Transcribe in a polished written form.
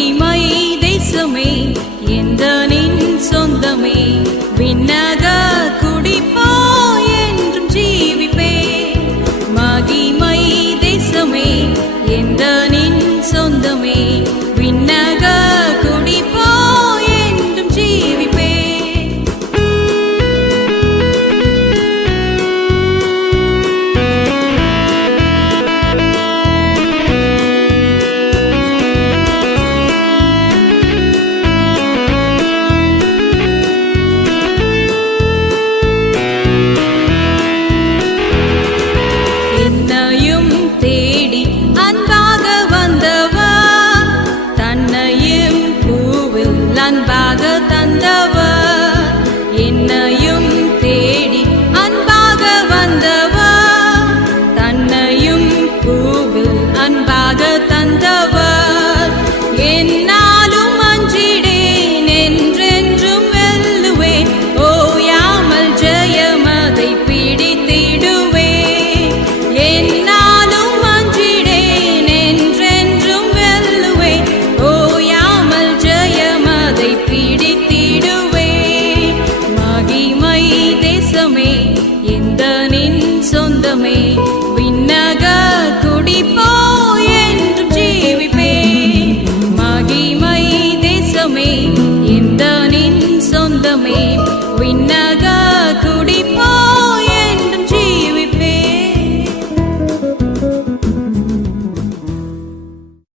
மகிமை தேசமே எந்த நின் சொந்தமே விண்ணக குடிப்போ என்றும் ஜீவிப்பே மகிமை தேசமே எந்த நின் சொந்தமே விண்ணக குடிப்போ என்றும் ஜீவிப்பே என்னையும் தேடி அன்பாக வந்தவர் தன்னையும் பூவில் அன்பாக தந்தவர் என்னையும் தேடி அன்பாக வந்தவர் தன்னையும் பூவில் அன்பாக தந்தவர் என்னாலும் அஞ்சிடேன் என்றென்றும் வெல்லுவேன் ஓயாமல் ஜெயமதை பிடித்திடுவேன் என்னாலும் அஞ்சிடேன் என்றென்றும் வெல்லுவேன் ஓயாமல் ஜெயமதை பிடித்திடுவேன் மகிமை தேசமே எந்த நின் சொந்தமே விண்ணக குடிப்போ என்றும் ஜீவிப்பேன் மகிமை தேசமே எந்த நின் சொந்தமே விண்ணக